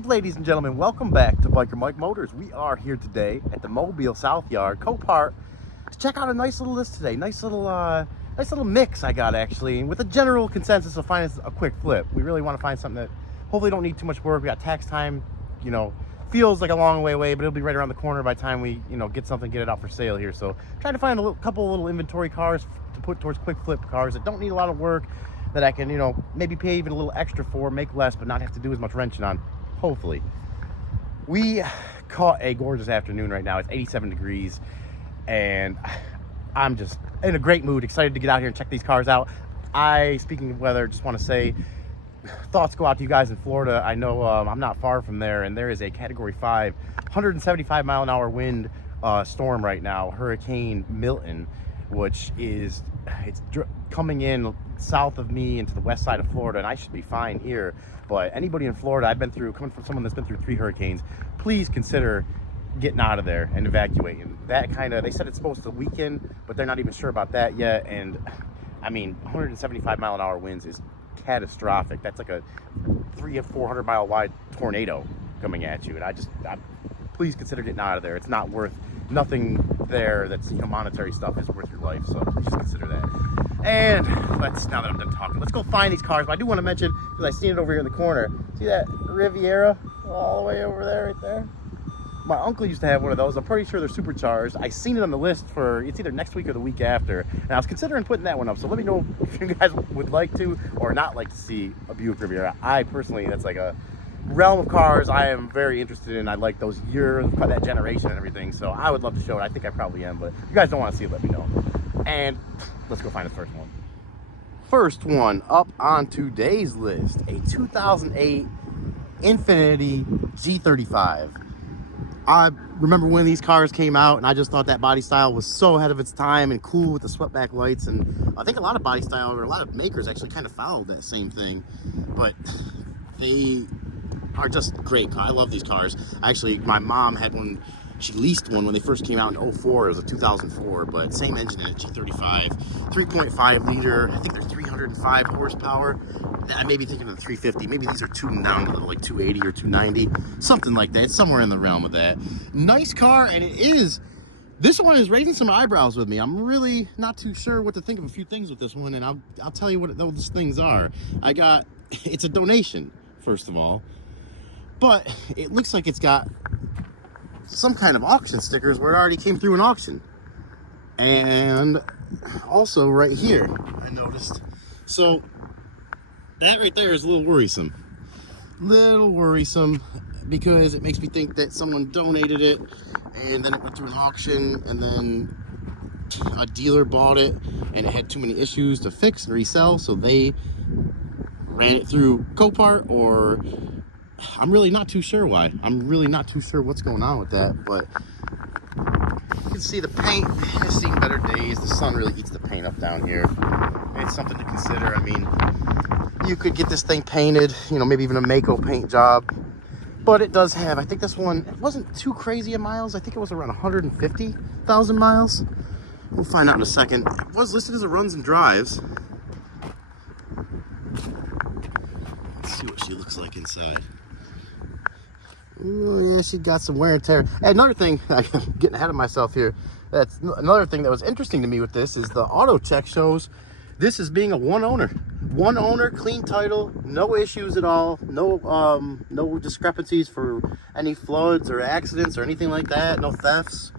up, ladies and gentlemen? Welcome back to Biker Mike Motors. We are here today at the Mobile South Yard, Copart, to check out a nice little list today. Nice little mix I got, actually, with a general consensus of finding a quick flip. We really want to find something that hopefully don't need too much work. We got tax time, you know, feels like a long way away, but it'll be right around the corner by the time we, get it out for sale here. So trying to find a couple of little inventory cars to put towards quick flip cars that don't need a lot of work, that I can, maybe pay even a little extra for, make less, but not have to do as much wrenching on, hopefully. We caught a gorgeous afternoon right now. It's 87 degrees, and I'm just in a great mood, excited to get out here and check these cars out. Speaking of weather, just want to say, thoughts go out to you guys in Florida. I know I'm not far from there, and there is a Category 5, 175 mile an hour wind storm right now, Hurricane Milton, which is, it's coming in south of me into the west side of Florida, and I should be fine here. But anybody in Florida, coming from someone that's been through 3 hurricanes, please consider getting out of there and evacuating. They said it's supposed to weaken, but they're not even sure about that yet. And I mean, 175 mile an hour winds is catastrophic. That's like a 300 or 400 mile wide tornado coming at you. And please consider getting out of there. It's not worth, nothing there that's monetary stuff is worth your life, so just consider that. And now that I'm done talking, let's go find these cars. But I do want to mention, because I seen it over here in the corner, see that Riviera all the way over there, right there? My uncle used to have one of those. I'm pretty sure they're supercharged. I seen it on the list for, it's either next week or the week after, and I was considering putting that one up. So let me know if you guys would like to or not like to see a Buick Riviera. I personally, that's like a realm of cars I am very interested in. I like those years, that generation and everything, so I would love to show it. I think I probably am, but if you guys don't want to see it, let me know. And let's go find the first one. First one up on today's list, a 2008 Infiniti G35. I remember when these cars came out, and I just thought that body style was so ahead of its time and cool with the swept-back lights. And I think a lot of body style, or a lot of makers actually kind of followed that same thing. But they are just great. I love these cars. Actually, my mom had one. She leased one when they first came out in 04. It was a 2004, but same engine in it, G35, 3.5 liter. I think they're 305 horsepower. I may be thinking of the 350. Maybe these are tuned down to like 280 or 290, something like that. It's somewhere in the realm of that. Nice car, and it is. This one is raising some eyebrows with me. I'm really not too sure what to think of a few things with this one, and I'll tell you what those things are. It's a donation, first of all, but it looks like it's got some kind of auction stickers where it already came through an auction. And also right here, I noticed. So that right there is a little worrisome. Because it makes me think that someone donated it and then it went through an auction and then a dealer bought it and it had too many issues to fix and resell, so they ran it through Copart, or I'm really not too sure why. I'm really not too sure what's going on with that, but you can see the paint has seen better days. The sun really eats the paint up down here. It's something to consider. I mean, you could get this thing painted, maybe even a Mako paint job, but it does have, I think this one, it wasn't too crazy of miles. I think it was around 150,000 miles. We'll find out in a second. It was listed as a runs and drives. Let's see what she looks like inside. Oh yeah, she got some wear and tear. And another thing, I'm getting ahead of myself here. That's another thing that was interesting to me with this is the auto check shows this as being a one owner, clean title, no issues at all, no discrepancies for any floods or accidents or anything like that, no thefts.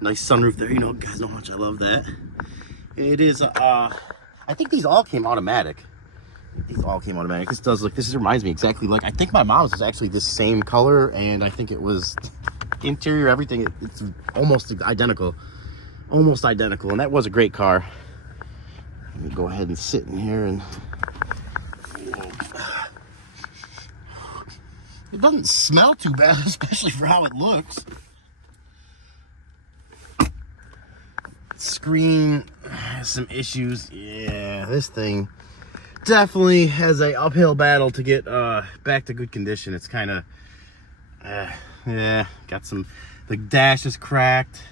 Nice sunroof there, guys know how much I love that. It is I think these all came automatic. This reminds me exactly, like, I think my mom's was actually this same color, and I think it was interior, everything, it's almost identical, and that was a great car. Let me go ahead and sit in here, and it doesn't smell too bad, especially for how it looks. Screen has some issues. Yeah, this thing definitely has a uphill battle to get back to good condition. It's kind of got the dash is cracked.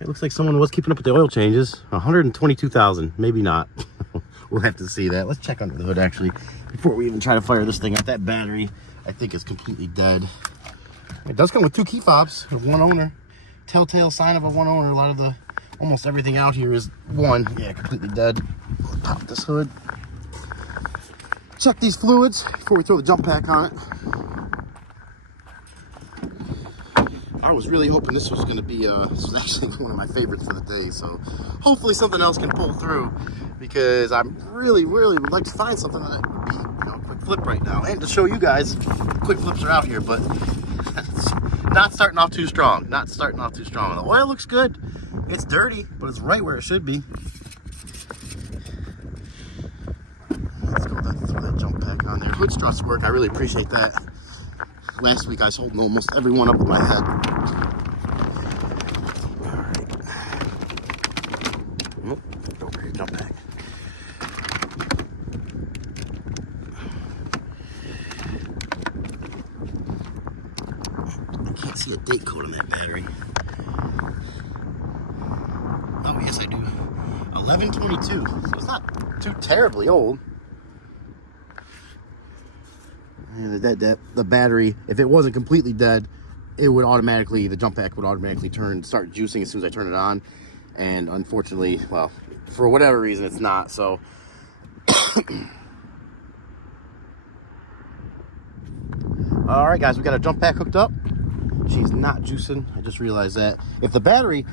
It looks like someone was keeping up with the oil changes. 122,000, maybe not. We'll have to see that. Let's check under the hood actually before we even try to fire this thing up. That battery I think is completely dead. It does come with 2 key fobs of 1 owner. Telltale sign of a 1 owner. A lot of the, almost everything out here is 1. Yeah, completely dead. Pop this hood. Check these fluids before we throw the jump pack on it. I was really hoping this was going to be, this was actually one of my favorites for the day, so hopefully something else can pull through, because I really would like to find something that would be, you know, a quick flip right now, and to show you guys quick flips are out here, but not starting off too strong, The oil looks good, it's dirty, but it's right where it should be. Let's go throw that jump pack on there. Hood struts work, I really appreciate that. Last week I was holding almost every one up with my head. Alright. Nope. Over here, jump back. I can't see a date code on that battery. Oh, yes I do. 1122. So it's not too terribly old. The battery, if it wasn't completely dead, it would automatically, the jump pack would automatically start juicing as soon as I turn it on. And unfortunately, well, for whatever reason, it's not. So, all right, guys, we got a jump pack hooked up. She's not juicing. I just realized that. If the battery,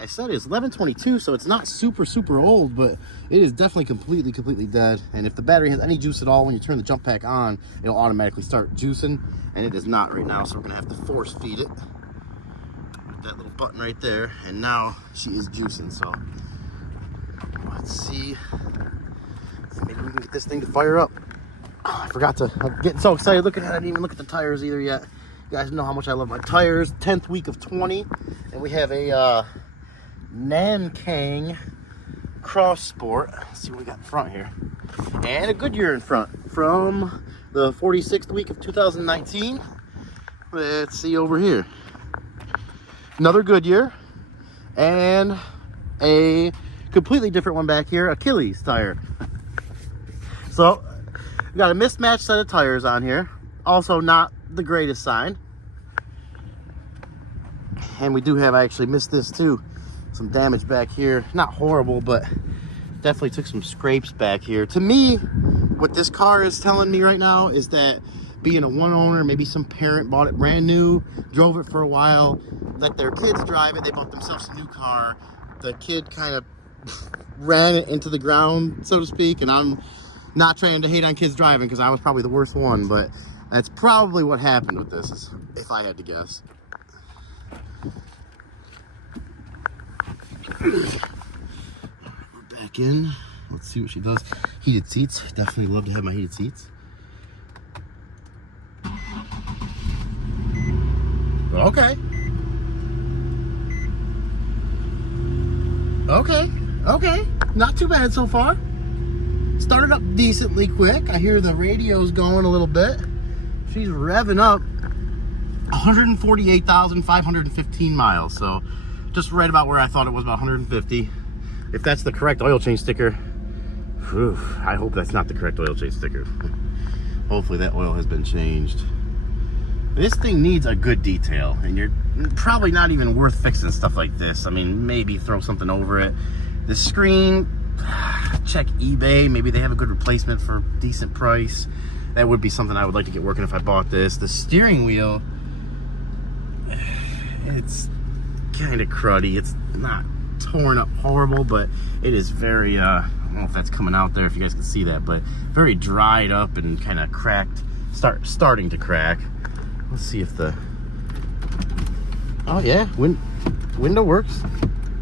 I said it's 1122, so it's not super old, but it is definitely completely dead. And if the battery has any juice at all, when you turn the jump pack on, it'll automatically start juicing, and it is not right now, so we're gonna have to force feed it with that little button right there. And now she is juicing, so let's see if maybe we can get this thing to fire up. Oh, I forgot to, I'm getting so excited looking at it. I didn't even look at the tires either yet. You guys know how much I love my tires. 10th week of 20, and we have a Nankang Cross Sport. Let's see what we got in front here. And a Goodyear in front from the 46th week of 2019. Let's see over here. Another Goodyear. And a completely different one back here. Achilles tire. So, we got a mismatched set of tires on here. Also not the greatest sign. And we do have, I actually missed this too. Some damage back here. Not horrible, but definitely took some scrapes back here. To me, what this car is telling me right now is that being a 1 owner, maybe some parent bought it brand new, drove it for a while, let their kids drive it, they bought themselves a new car, the kid kind of ran it into the ground, so to speak. And I'm not trying to hate on kids driving, because I was probably the worst one, but that's probably what happened with this, if I had to guess. We're back in. Let's see what she does. Heated seats. Definitely love to have my heated seats. Okay. Okay. Not too bad so far. Started up decently quick. I hear the radio's going a little bit. She's revving up. 148,515 miles. So just right about where I thought it was, about 150. If that's the correct oil change sticker, whew, I hope that's not the correct oil change sticker. Hopefully that oil has been changed. This thing needs a good detail, and you're probably not even worth fixing stuff like this. I mean, maybe throw something over it. The screen, check eBay. Maybe they have a good replacement for a decent price. That would be something I would like to get working if I bought this. The steering wheel, it's kind of cruddy. It's not torn up horrible, but it is very I don't know if that's coming out there, if you guys can see that, but very dried up and kind of cracked, starting to crack. Let's see if the, oh yeah, window works.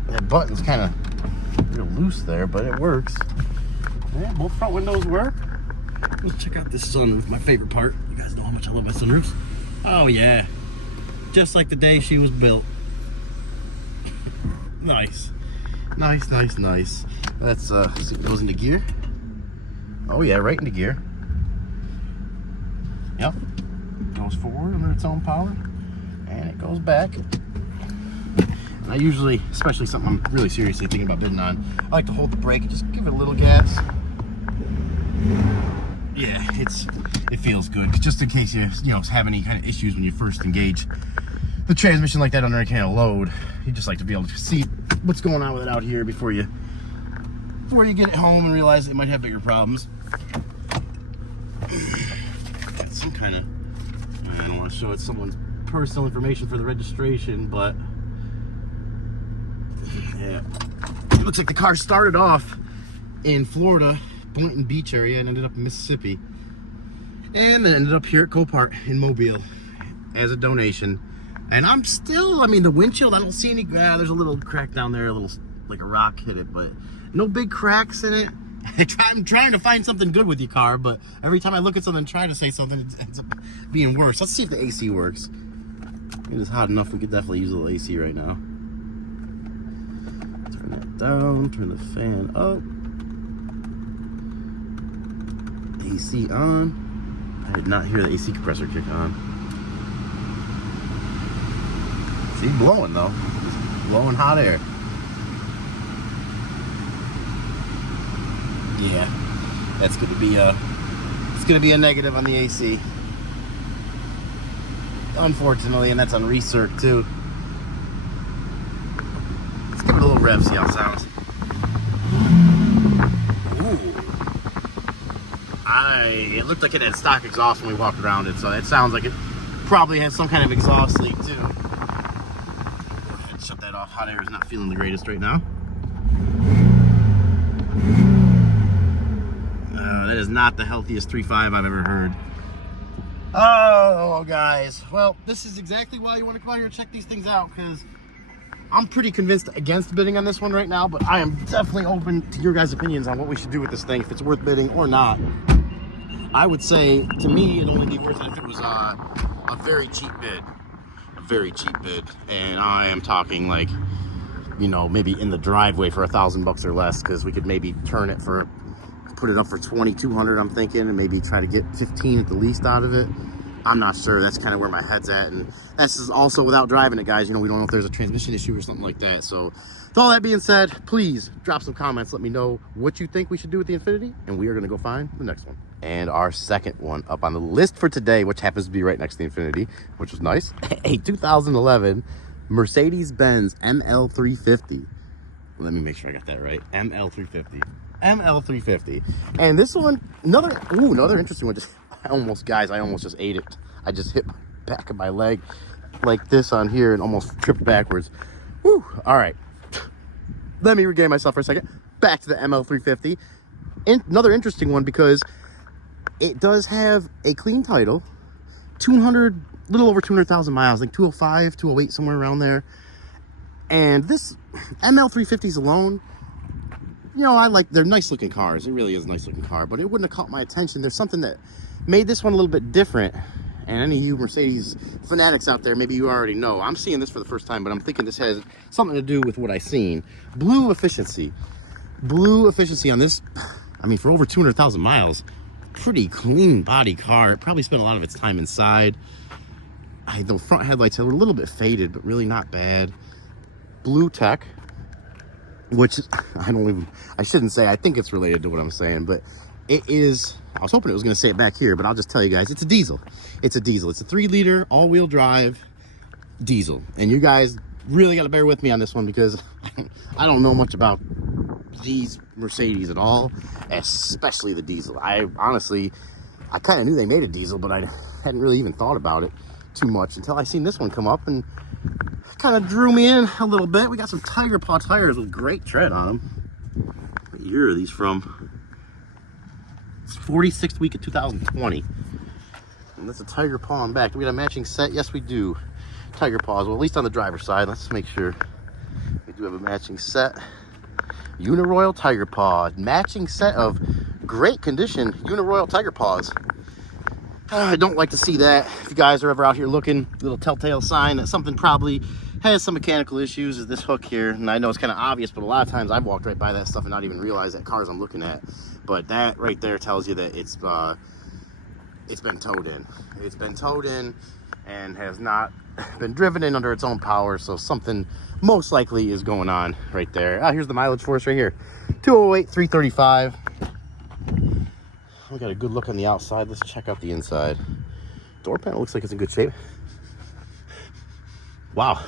That button's kind of real loose there, but it works. Yeah, both front windows work. Let's check out this sunroof, my favorite part. You guys know how much I love my sunroofs. Oh yeah, just like the day she was built. Nice. Let's see if it goes into gear. Oh yeah, right into gear. Yep. Goes forward under its own power, and it goes back. And I usually, especially something I'm really seriously thinking about bidding on, I like to hold the brake and just give it a little gas. yeah, it feels good. Just in case you have any kind of issues when you first engage the transmission like that under any kind of load, you just like to be able to see what's going on with it out here before you get it home and realize it might have bigger problems. Got some kind of, I don't want to show it someone's personal information for the registration, but yeah, it looks like the car started off in Florida, Boynton Beach area, and ended up in Mississippi, and then ended up here at Copart in Mobile as a donation. And I'm still, I mean, the windshield, I don't see any, there's a little crack down there, a little, like a rock hit it, but no big cracks in it. I'm trying to find something good with your car, but every time I look at something and try to say something, it ends up being worse. Let's see if the AC works. It is hot enough, we could definitely use a little AC right now. Turn that down, turn the fan up. AC on. I did not hear the AC compressor kick on. See, blowing though. It's blowing hot air. Yeah, that's going to be a negative on the AC. Unfortunately, and that's on recirc too. Let's give it a little rev, see how it sounds. Ooh. It looked like it had stock exhaust when we walked around it, so it sounds like it probably has some kind of exhaust leak too. Go ahead and shut that off. Hot air is not feeling the greatest right now. That is not the healthiest 3.5 I've ever heard. Oh, guys. Well, this is exactly why you want to come out here and check these things out, because I'm pretty convinced against bidding on this one right now, but I am definitely open to your guys' opinions on what we should do with this thing, if it's worth bidding or not. I would say, to me, it'd only be worth it if it was a very cheap bid. A very cheap bid. And I am talking like, maybe in the driveway for $1,000 or less, because we could maybe turn it for, put it up for $2,200, I'm thinking, and maybe try to get 15 at the least out of it. I'm not sure. That's kind of where my head's at, and this is also without driving it, guys. We don't know if there's a transmission issue or something like that. So with all that being said, please drop some comments. Let me know what you think we should do with the Infiniti, and we are going to go find the next one. And our second one up on the list for today, which happens to be right next to the Infiniti, which was nice, a 2011 Mercedes-Benz ML350. Let me make sure I got that right. ML350. ML350. And this one, another interesting one. I almost just ate it. I just hit the back of my leg like this on here and almost tripped backwards. Whew. All right. Let me regain myself for a second. Back to the ML350. Another interesting one because it does have a clean title. Little over 200,000 miles, like 205, 208, somewhere around there. And this ML350s alone, they're nice looking cars. It really is a nice looking car, but it wouldn't have caught my attention. There's something that made this one a little bit different. And any of you Mercedes fanatics out there, maybe you already know. I'm seeing this for the first time, but I'm thinking this has something to do with what I've seen. Blue efficiency. Blue efficiency on this, I mean, for over 200,000 miles, pretty clean body car. It probably spent a lot of its time inside. The front headlights are a little bit faded, but really not bad. Blue tech, which I shouldn't say, I think it's related to what I'm saying, but it is, I was hoping it was going to say it back here, but I'll just tell you guys, it's a diesel. It's a diesel. It's a 3-liter all-wheel drive diesel. And you guys really got to bear with me on this one because I don't know much about these Mercedes at all, especially the diesel. I kind of knew they made a diesel, but I hadn't really even thought about it too much until I seen this one come up and kind of drew me in a little bit. We got some Tiger Paw tires with great tread on them. What year are these from? It's 46th week of 2020. And that's a Tiger Paw on back. Do we got a matching set? Yes, we do. Tiger Paws, well, at least on the driver's side. Let's make sure we do have a matching set. Uniroyal Tiger Paw. Matching set of great condition Uniroyal Tiger Paws. I don't like to see that. If you guys are ever out here looking, little telltale sign that something probably has some mechanical issues is this hook here. And I know it's kind of obvious, but a lot of times I've walked right by that stuff and not even realized that cars I'm looking at. But that right there tells you that it's been towed in. It's been towed in and has not been driven in under its own power. So something most likely is going on right there. Here's the mileage for us right here. 208, 335. We got a good look on the outside. Let's check out the inside. Door panel looks like it's in good shape. Wow.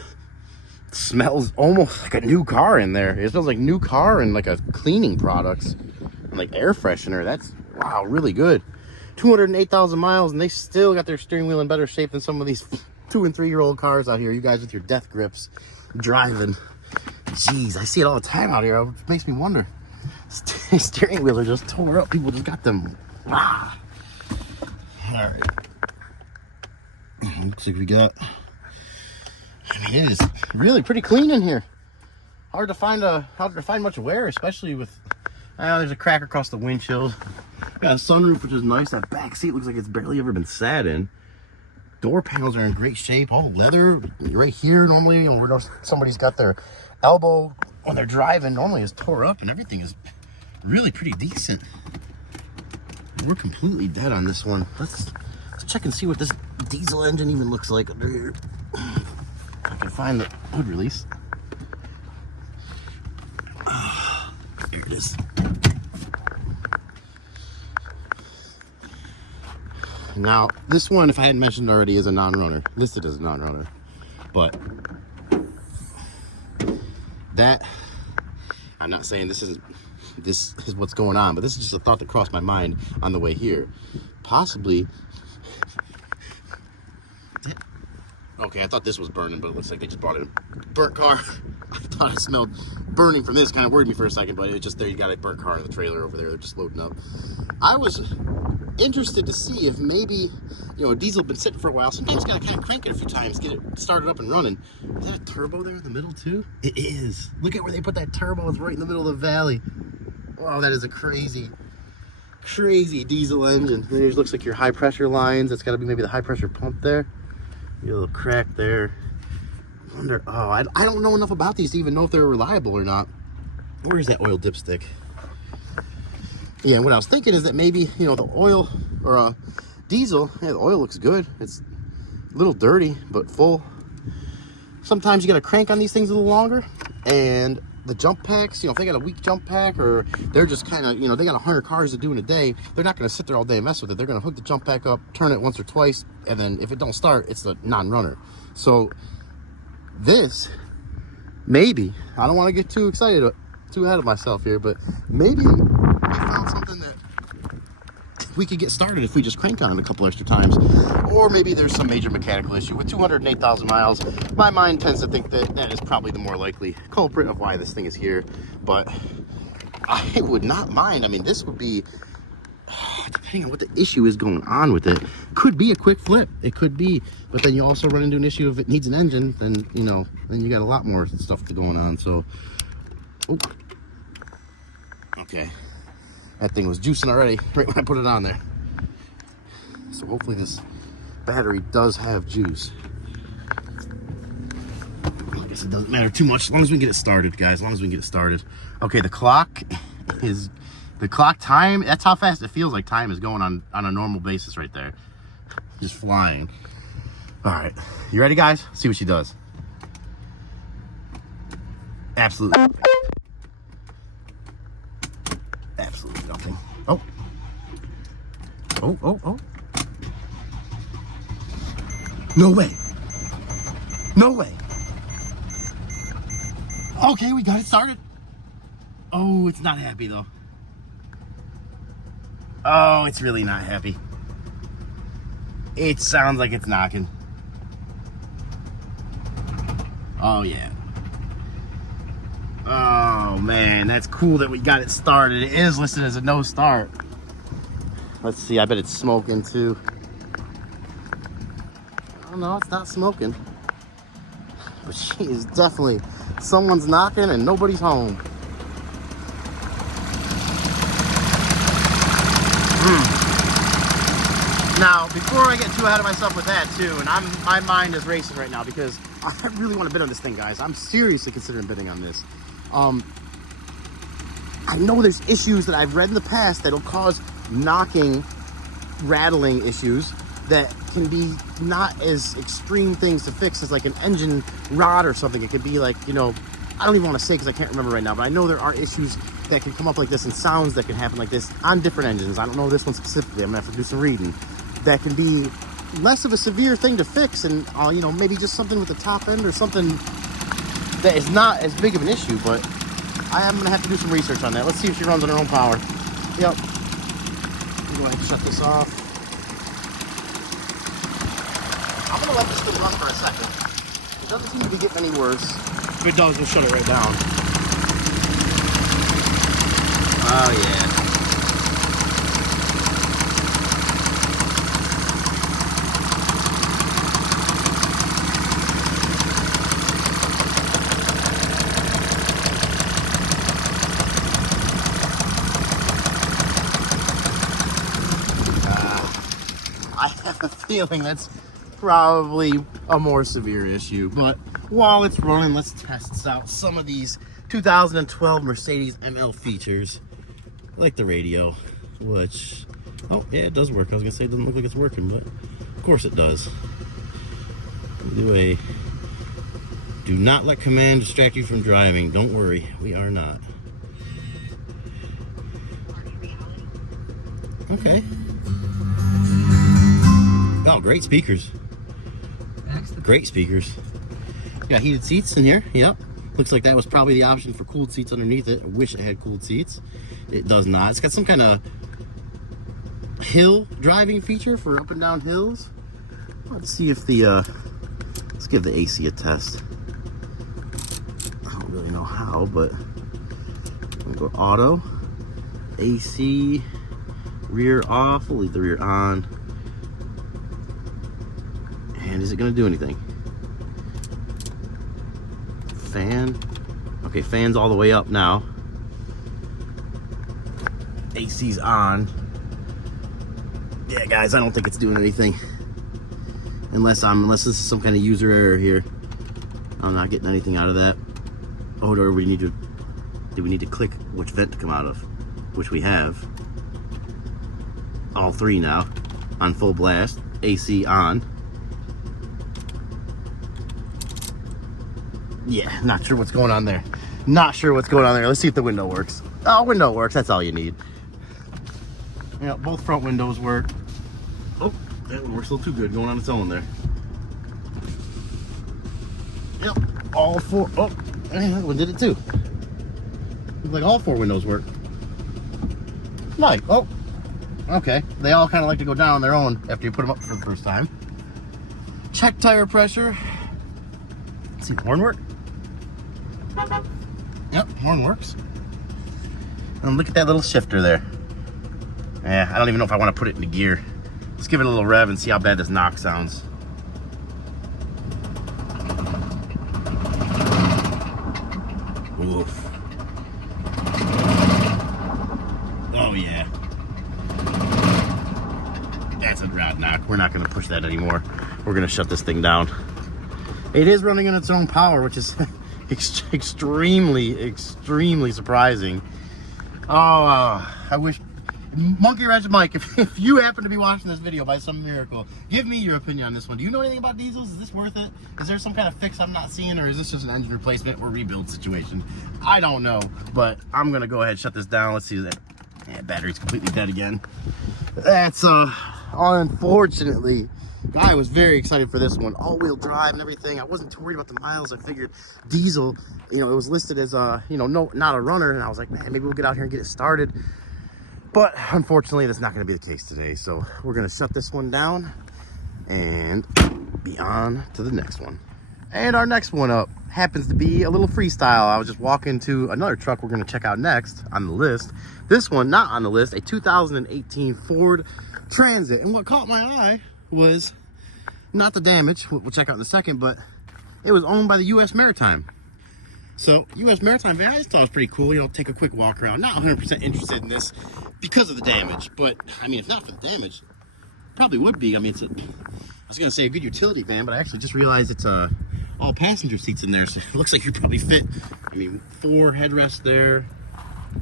It smells almost like a new car in there. It smells like new car and like a cleaning products and like air freshener. That's, wow, really good. 208,000 miles and they still got their steering wheel in better shape than some of these 2 and 3 year old cars out here. You guys with your death grips driving. Jeez, I see it all the time out here. It makes me wonder. Steering wheels are just tore up. People just got them. Wow. All right. Looks like we got, I mean, it is really pretty clean in here. Hard to find much wear, especially with, there's a crack across the windshield. Got a sunroof, which is nice. That back seat looks like it's barely ever been sat in. Door panels are in great shape, all leather. Right here, normally, you know, where somebody's got their elbow when they're driving, normally is tore up, and everything is really pretty decent. We're completely dead on this one. Let's check and see what this diesel engine even looks like under here. I can find the hood release. Here it is. Now, this one, if I hadn't mentioned already, is a non-runner. Listed as a non-runner. But that, I'm not saying this is what's going on, but this is just a thought that crossed my mind on the way here. Possibly, okay, I thought this was burning, but it looks like they just brought in a burnt car. I thought I smelled burning from this. Kind of worried me for a second, but it just, there you got a burnt car in the trailer over there. They're just loading up. I was interested to see if maybe, you know, a diesel been sitting for a while. Sometimes you gotta kind of crank it a few times, get it started up and running. Is that a turbo there in the middle too? It is. Look at where they put that turbo. It's right in the middle of the valley. Oh, that is a crazy diesel engine. There looks like your high pressure lines. That's got to be maybe the high pressure pump there. A little crack there. Wonder. Oh, I don't know enough about these to even know if they're reliable or not. Where's that oil dipstick? Yeah, and what I was thinking is that maybe, you know, the oil or a diesel. Yeah, the oil looks good. It's a little dirty but full. Sometimes you got to crank on these things a little longer, and the jump packs, you know, if they got a weak jump pack or they're just kind of, you know, they got 100 cars to do in a day, they're not going to sit there all day and mess with it. They're going to hook the jump pack up, turn it once or twice, and then if it don't start, it's a non-runner. So this, maybe, I don't want to get too excited, too ahead of myself here, but maybe I found something that we could get started if we just crank on it a couple extra times. Or maybe there's some major mechanical issue. With 208,000 miles, my mind tends to think that that is probably the more likely culprit of why this thing is here. But I would not mind. I mean, this would be, depending on what the issue is going on with it, could be a quick flip. It could be. But then you also run into an issue if it needs an engine, then, you know, then you got a lot more stuff going on. So, oh, okay. That thing was juicing already right when I put it on there. So hopefully this battery does have juice. I guess it doesn't matter too much as long as we can get it started, guys. As long as we can get it started. Okay, the clock time, that's how fast it feels like time is going on a normal basis right there. Just flying. All right, you ready, guys? See what she does. Absolutely. Absolutely nothing. Oh. Oh. No way. No way. Okay, we got it started. Oh, it's not happy though. Oh, it's really not happy. It sounds like it's knocking. Oh yeah. Oh man, that's cool that we got it started. It is listed as a no start. Let's see, I bet it's smoking too. Oh no, it's not smoking. But she is definitely, someone's knocking and nobody's home. Now, before I get too ahead of myself with that too, and my mind is racing right now because I really want to bid on this thing, guys. I'm seriously considering bidding on this. I know there's issues that I've read in the past that'll cause knocking, rattling issues that can be not as extreme things to fix as like an engine rod or something. It could be like, you know, I don't even want to say because I can't remember right now, but I know there are issues that can come up like this and sounds that can happen like this on different engines. I don't know this one specifically. I'm gonna have to do some reading. That can be less of a severe thing to fix, and you know, maybe just something with the top end or something that is not as big of an issue. But I am gonna have to do some research on that. Let's see if she runs on her own power. Yep. I'm going to shut this off. I'm gonna let this thing run for a second. It doesn't seem to be getting any worse. If it does, we'll shut it right down. Oh yeah. I have a feeling that's probably a more severe issue, but while it's running, let's test out some of these 2012 Mercedes ML features, like the radio, which, oh yeah, it does work. I was gonna say it doesn't look like it's working, but of course it does. Do not let command distract you from driving. Don't worry, we are not. Okay. Oh, great speakers. Great speakers. Got heated seats in here. Yep. Looks like that was probably the option for cooled seats underneath it. I wish it had cooled seats. It does not. It's got some kind of hill driving feature for up and down hills. Let's see if the let's give the AC a test. I don't really know how, but I'm gonna go auto, AC, rear off. We'll leave the rear on. And is it gonna do anything? Fan. Okay, fan's all the way up now. AC's on. Yeah, guys, I don't think it's doing anything. Unless this is some kind of user error here. I'm not getting anything out of that. Oh, do we need to click which vent to come out of? Which we have. All three now. On full blast. AC on. Yeah, not sure what's going on there. Not sure what's going on there. Let's see if the window works. Oh, window works. That's all you need. Yeah, both front windows work. Oh, that one works a little too good, going on its own there. Yep, all four. Oh, that one did it too. Looks like all four windows work. Like, oh, okay. They all kind of like to go down on their own after you put them up for the first time. Check tire pressure. Let's see, the horn work. Yep, horn works. And look at that little shifter there. Yeah, I don't even know if I want to put it into gear. Let's give it a little rev and see how bad this knock sounds. Oof. Oh yeah. That's a rad knock. We're not going to push that anymore. We're going to shut this thing down. It is running on its own power, which is extremely surprising. Oh, I wish Monkey Wrench Mike, if you happen to be watching this video by some miracle, give me your opinion on this one. Do you know anything about diesels? Is this worth it? Is there some kind of fix I'm not seeing, or is this just an engine replacement or rebuild situation? I don't know, but I'm gonna go ahead and shut this down. Let's see that. Yeah, battery's completely dead again. That's unfortunately. I was very excited for this one. All-wheel drive and everything. I wasn't too worried about the miles. I figured diesel, you know, it was listed as not a runner, and I was like, man, maybe we'll get out here and get it started. But unfortunately, that's not going to be the case today. So we're going to shut this one down and be on to the next one. And our next one up happens to be a little freestyle. I was just walking to another truck we're going to check out next on the list. This one, not on the list, a 2018 Ford Transit. And what caught my eye was not the damage, we'll check out in a second, but it was owned by the U.S. Maritime. So U.S. Maritime van, I just thought it was pretty cool. You know, take a quick walk around. Not 100% interested in this because of the damage, but I mean, if not for the damage, probably would be. I mean, I was gonna say a good utility van, but I actually just realized it's all passenger seats in there, so it looks like you probably fit. I mean, 4 headrests there,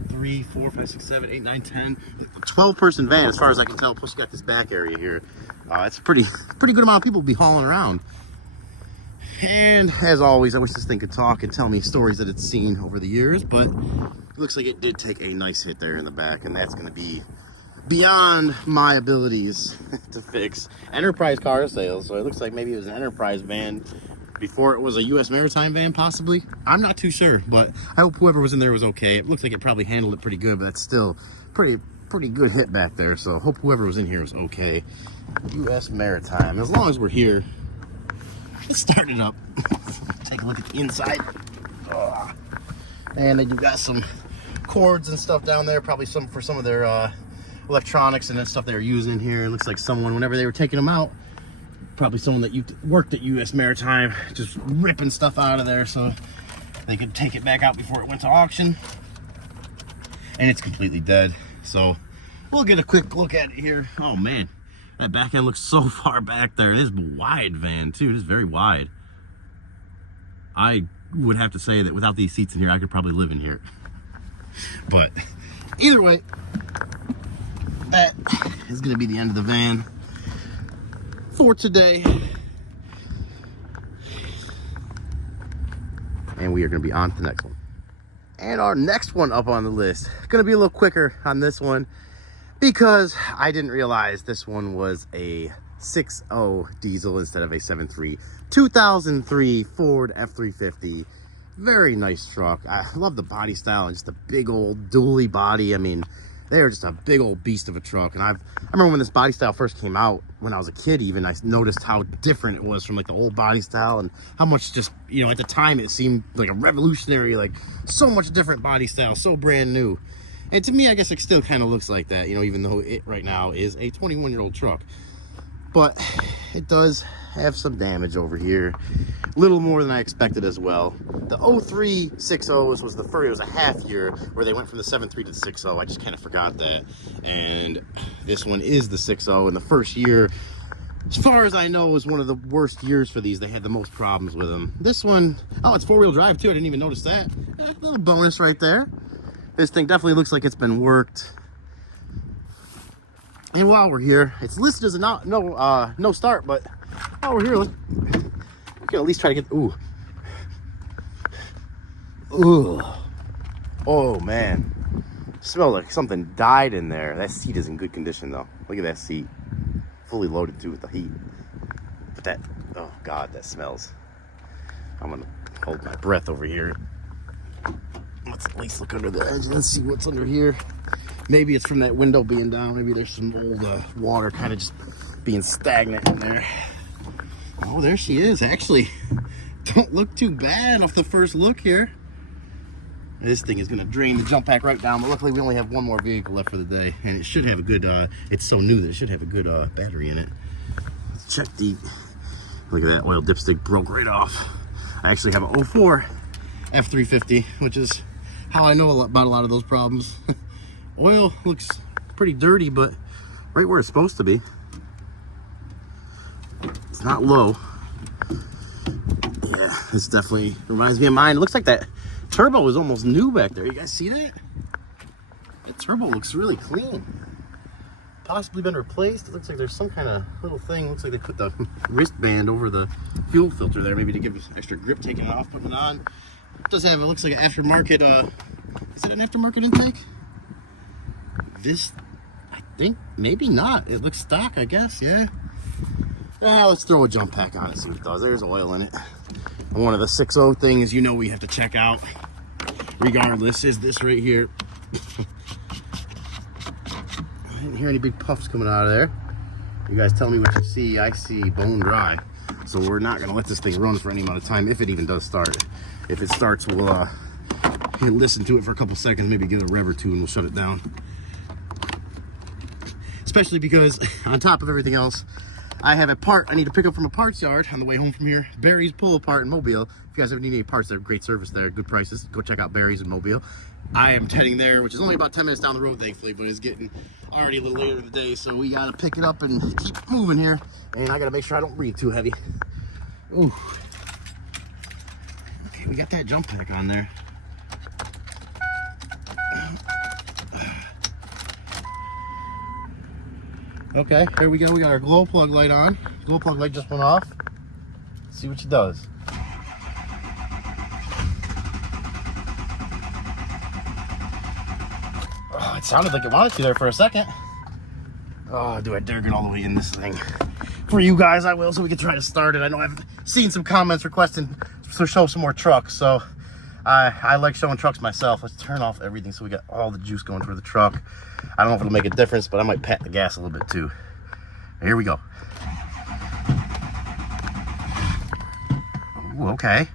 3, 4, 5, 6, 7, 8, 9, 10, 12-person van as far as I can tell. Plus you got this back area here. It's a pretty good amount of people to be hauling around. And as always, I wish this thing could talk and tell me stories that it's seen over the years, but it looks like it did take a nice hit there in the back, and that's going to be beyond my abilities to fix. Enterprise car sales, so it looks like maybe it was an Enterprise van before it was a U.S. maritime van, possibly. I'm not too sure, but I hope whoever was in there was okay. It looks like it probably handled it pretty good, but that's still pretty good hit back there, so hope whoever was in here was okay. U.S. maritime. As long as we're here, let's start it up. Take a look at the inside. Oh. And they do got some cords and stuff down there, probably some for some of their electronics and then stuff they were using in here. It looks like someone, whenever they were taking them out, probably someone that worked at U.S. Maritime, just ripping stuff out of there so they could take it back out before it went to auction. And it's completely dead. So we'll get a quick look at it here. Oh man, that back end looks so far back there. It is a wide van too. It is very wide. I would have to say that without these seats in here, I could probably live in here. But either way, that is going to be the end of the van for today. And we are going to be on to the next one. And our next one up on the list, going to be a little quicker on this one because I didn't realize this one was a 6.0 diesel instead of a 7.3. 2003 Ford F350. Very nice truck. I love the body style and just the big old dually body. I mean, they're just a big old beast of a truck. And I remember when this body style first came out, when I was a kid even, I noticed how different it was from like the old body style and how much just, you know, at the time it seemed like a revolutionary, like so much different body style, so brand new. And to me, I guess it still kind of looks like that, you know, even though it right now is a 21-year-old truck. But it does have some damage over here. A little more than I expected as well. The 03 6.0 was the first, it was a half year where they went from the 7.3 to the 6.0. I just kind of forgot that. And this one is the 6.0. And the first year, as far as I know, was one of the worst years for these. They had the most problems with them. This one, oh, it's four-wheel drive too. I didn't even notice that. Little bonus right there. This thing definitely looks like it's been worked. And while we're here, it's listed as a no start, but while we're here, we can at least try to get, ooh. Oh man, smells like something died in there. That seat is in good condition though. Look at that seat, fully loaded too with the heat. But that, oh God, that smells. I'm gonna hold my breath over here. Let's at least look under the engine and see what's under here. Maybe it's from that window being down. Maybe there's some old water kind of just being stagnant in there. Oh, there she is. Actually, don't look too bad off the first look here. This thing is going to drain the jump pack right down, but luckily we only have one more vehicle left for the day, and it should have a good, it's so new that it should have a good battery in it. Let's check the, look at that, oil dipstick broke right off. I actually have an 04 F350, which is how I know about a lot of those problems. Oil looks pretty dirty, but right where it's supposed to be. It's not low. Yeah, this definitely reminds me of mine. It looks like that turbo is almost new back there. You guys see that? That turbo looks really clean. Possibly been replaced. It looks like there's some kind of little thing. Looks like they put the wristband over the fuel filter there, maybe to give us extra grip, taking it off, putting it on. It does have, it looks like an aftermarket, is it an aftermarket intake? This, I think, maybe not. It looks stock, I guess, yeah. Let's throw a jump pack on it, see what it does. There's oil in it. And one of the 6.0 things you know we have to check out, regardless, is this right here. I didn't hear any big puffs coming out of there. You guys tell me what you see. I see bone dry. So we're not going to let this thing run for any amount of time, if it even does start. If it starts, we'll listen to it for a couple seconds, maybe give it a rev or two, and we'll shut it down. Especially because, on top of everything else, I have a part I need to pick up from a parts yard on the way home from here. Barry's Pull Apart in Mobile. If you guys ever need any parts, they have great service there, good prices. Go check out Barry's in Mobile. I am heading there, which is only about 10 minutes down the road, thankfully, but it's getting already a little later in the day, so we gotta pick it up and keep moving here. And I gotta make sure I don't breathe too heavy. Ooh. Okay, we got that jump pack on there. Okay, here we go. We got our glow plug light on. Glow plug light just went off. see what she does. Oh, it sounded like it wanted to there for a second. Oh, do I dare get all the way in this thing? For you guys, I will, so we can try to start it. I know I've seen some comments requesting to show some more trucks, so I like showing trucks myself. Let's turn off everything so we got all the juice going through the truck. I don't know if it'll make a difference, but I might pat the gas a little bit too. Here we go. Ooh, okay.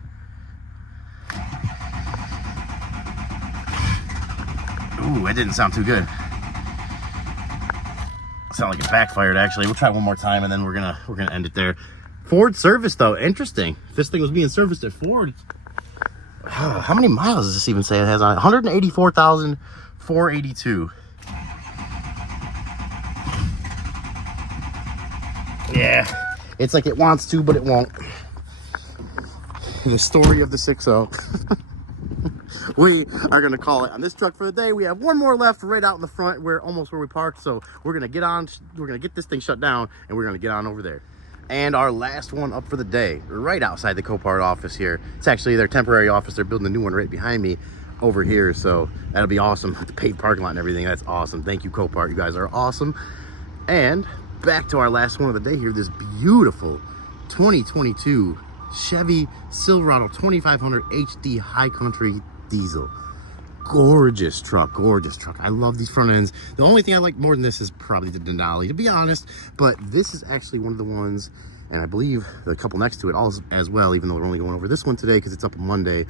Ooh, it didn't sound too good. Sound like it backfired actually. We'll try one more time and then we're gonna end it there. Ford service though, interesting. If this thing was being serviced at Ford, how many miles does this even say it has on it? 184,482. Yeah, it's like it wants to, but it won't. The story of the 6.0. We are gonna call it on this truck for the day. We have one more left right out in the front, almost where we parked. So we're gonna get this thing shut down and we're gonna get on over there. And our last one up for the day, right outside the Copart office here. It's actually their temporary office. They're building a new one right behind me over here. So that'll be awesome. The paved parking lot and everything. That's awesome. Thank you, Copart. You guys are awesome. And back to our last one of the day here. This beautiful 2022 Chevy Silverado 2500 HD High Country Diesel. Gorgeous truck, gorgeous truck. I love these front ends. The only thing I like more than this is probably the Denali, to be honest, but this is actually one of the ones, and I believe the couple next to it as well, even though we're only going over this one today because it's up Monday,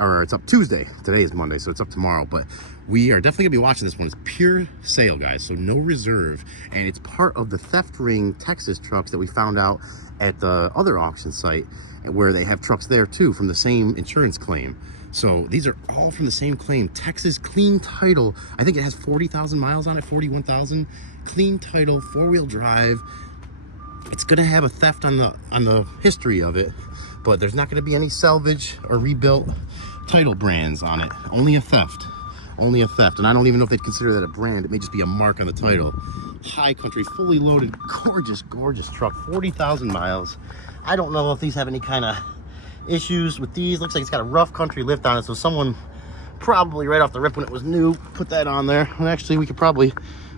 or it's up Tuesday. Today is Monday, so it's up tomorrow, but we are definitely gonna be watching this one. It's pure sale, guys, so no reserve, and it's part of the Theft Ring Texas trucks that we found out at the other auction site, where they have trucks there too from the same insurance claim. So these are all from the same claim. Texas clean title. I think it has 40,000 miles on it, 41,000. Clean title, 4-wheel drive. It's gonna have a theft on the history of it, but there's not gonna be any salvage or rebuilt title brands on it. Only a theft. Only a theft. And I don't even know if they'd consider that a brand. It may just be a mark on the title. High Country, fully loaded, gorgeous, gorgeous truck. 40,000 miles. I don't know if these have any kind of issues with these. Looks like it's got a rough country lift on it, so someone probably right off the rip when it was new put that on there. And actually we could probably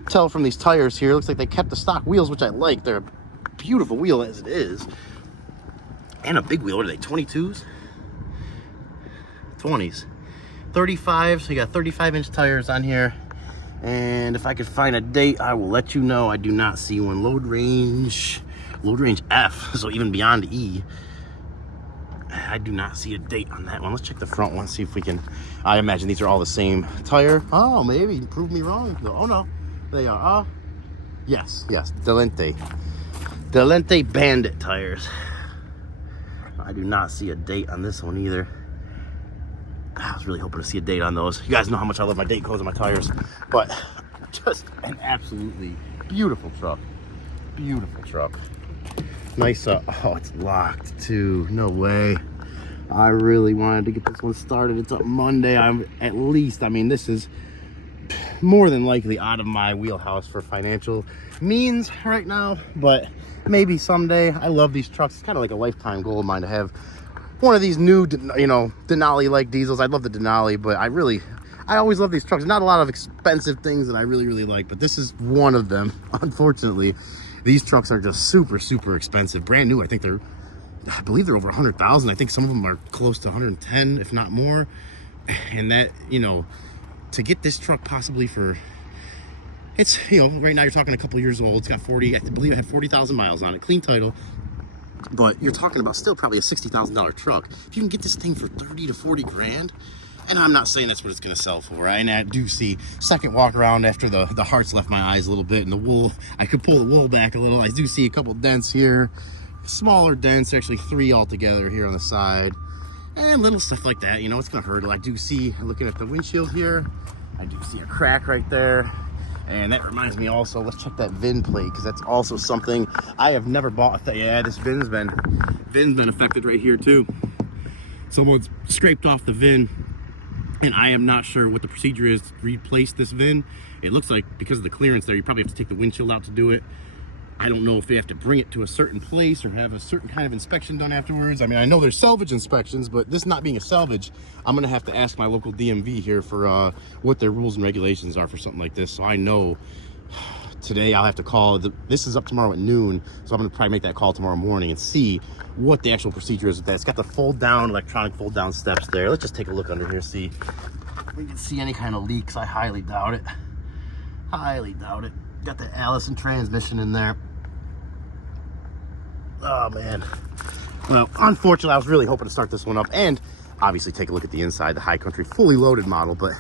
tell from these tires here. Looks like they kept the stock wheels, which I like. They're a beautiful wheel as it is, and a big wheel. What are they, 22s, 20s, 35? So you got 35-inch tires on here. And if I could find a date, I will let you know. I do not see one. Load range F, so even beyond E. I do not see a date on that one. Let's check the front one, see if we can. I imagine these are all the same tire. Oh, maybe prove me wrong. Oh no, they are. Yes, Delente Bandit tires. I do not see a date on this one either. I was really hoping to see a date on those. You guys know how much I love my date codes on my tires, but just an absolutely beautiful truck. Beautiful truck. Nice, oh, it's locked too. No way. I really wanted to get this one started. It's up Monday. At least, I mean, this is more than likely out of my wheelhouse for financial means right now, but maybe someday. I love these trucks. It's kind of like a lifetime goal of mine to have one of these new, Denali like diesels. I love the Denali, but I always love these trucks. Not a lot of expensive things that I really, really like, but this is one of them, unfortunately. These trucks are just super, super expensive. Brand new, I believe they're over 100,000. I think some of them are close to 110, if not more. And that, to get this truck possibly for, it's, right now you're talking a couple years old. It's got 40, I believe it had 40,000 miles on it, clean title. But you're talking about still probably a $60,000 truck. If you can get this thing for 30 to 40 grand, and I'm not saying that's what it's going to sell for. And I do see, second walk around after the hearts left my eyes a little bit, and the wool, I could pull the wool back a little. I do see a couple dents here, smaller dents, actually 3 altogether here on the side, and little stuff like that. It's going to hurt. I do see, looking at the windshield here, I do see a crack right there. And that reminds me also, let's check that VIN plate, because that's also something I have never bought. Yeah, this VIN's been affected right here too. Someone's scraped off the VIN, and I am not sure what the procedure is to replace this VIN. It looks like because of the clearance there, you probably have to take the windshield out to do it. I don't know if they have to bring it to a certain place or have a certain kind of inspection done afterwards. I mean, I know there's salvage inspections, but this not being a salvage, I'm gonna have to ask my local DMV here for what their rules and regulations are for something like this. So I know today I'll have to call. This is up tomorrow at noon, so I'm gonna probably make that call tomorrow morning and see what the actual procedure is with that. It's got the fold down, electronic fold down steps there. Let's just take a look under here, see if we can see any kind of leaks. I highly doubt it. Highly doubt it. Got the Allison transmission in there. Oh man. Well, unfortunately, I was really hoping to start this one up and obviously take a look at the inside, the High Country fully loaded model, but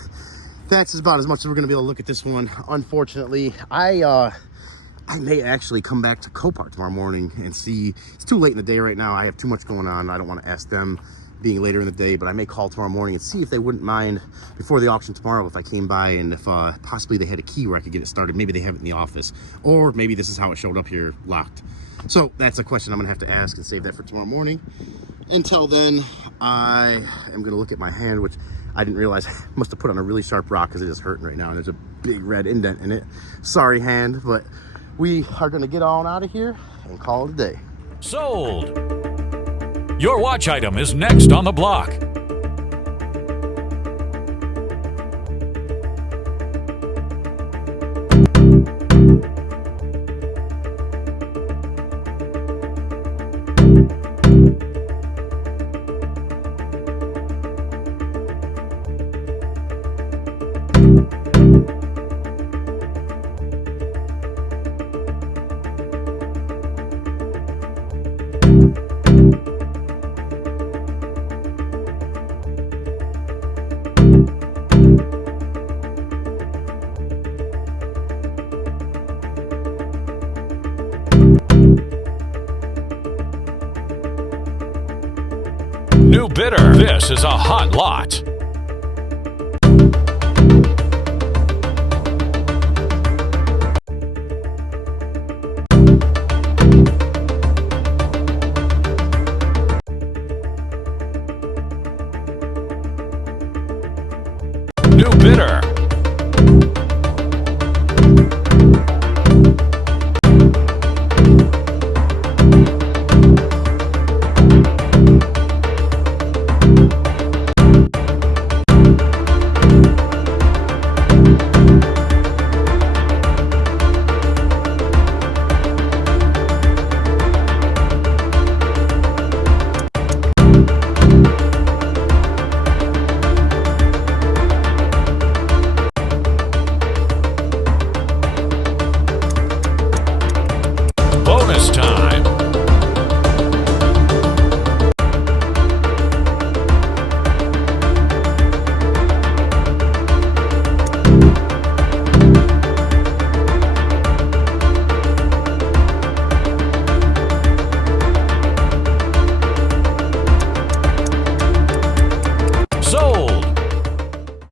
that's about as much as we're gonna be able to look at this one. Unfortunately, I may actually come back to Copart tomorrow morning and see. It's too late in the day right now. I have too much going on. I don't want to ask them being later in the day, but I may call tomorrow morning and see if they wouldn't mind before the auction tomorrow if I came by and if possibly they had a key where I could get it started. Maybe they have it in the office, or maybe this is how it showed up here locked. So that's a question I'm gonna have to ask and save that for tomorrow morning. Until then, I am gonna look at my hand, which I didn't realize I must have put on a really sharp rock because it is hurting right now and there's a big red indent in it. Sorry hand, but we are gonna get on out of here and call it a day. Sold! Your watch item is next on the block. New bidder, this is a hot lot. New bidder.